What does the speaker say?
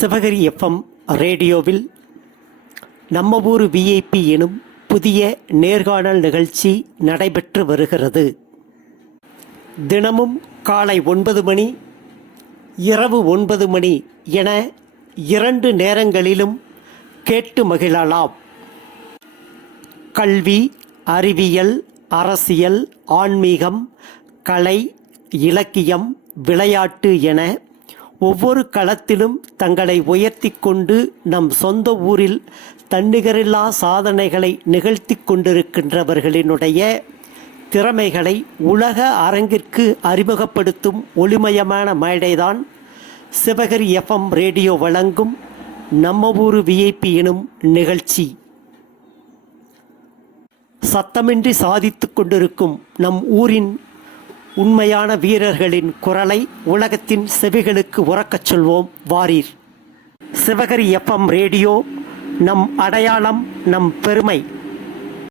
சிவகரி FM ரேடியோவில் நம்ம ஊர் விஐபி எனும் புதிய நேர்காணல் நிகழ்ச்சி நடைபெற்று வருகிறது. தினமும் காலை ஒன்பது மணி இரவு ஒன்பது மணி என இரண்டு நேரங்களிலும் கேட்டு மகிழலாம். கல்வி அறிவியல் அரசியல் ஆன்மீகம் கலை இலக்கியம் விளையாட்டு என ஒவ்வொரு களத்திலும் தங்களை உயர்த்தி கொண்டு நம் சொந்த ஊரில் தன்னிகரில்லா சாதனைகளை நிகழ்த்தி கொண்டிருக்கின்றவர்களினுடைய திறமைகளை உலக அரங்கிற்கு அறிமுகப்படுத்தும் ஒளிமயமான மேடைதான் சிவகரி எஃப்எம் ரேடியோ வழங்கும் நம்ம ஊர் விஐபி எனும் நிகழ்ச்சி. சத்தமின்றி சாதித்து கொண்டிருக்கும் நம் ஊரின் உண்மையான வீரர்களின் குரலை உலகத்தின் செவிகளுக்கு உறக்கச் சொல்வோம் வாரீர். சிவகரி எஃப்எம் ரேடியோ நம் அடையாளம் நம் பெருமை.